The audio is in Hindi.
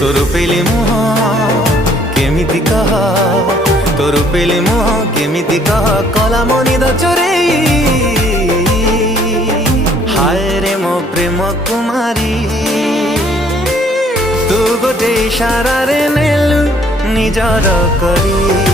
तोर पेली मुह केमिति कह तोर पेली मुह केमिति कह कला मो निद चोरेई हाय रे मो प्रेम कुमारी तू गोटे इशारा रे नेलु निजर करी।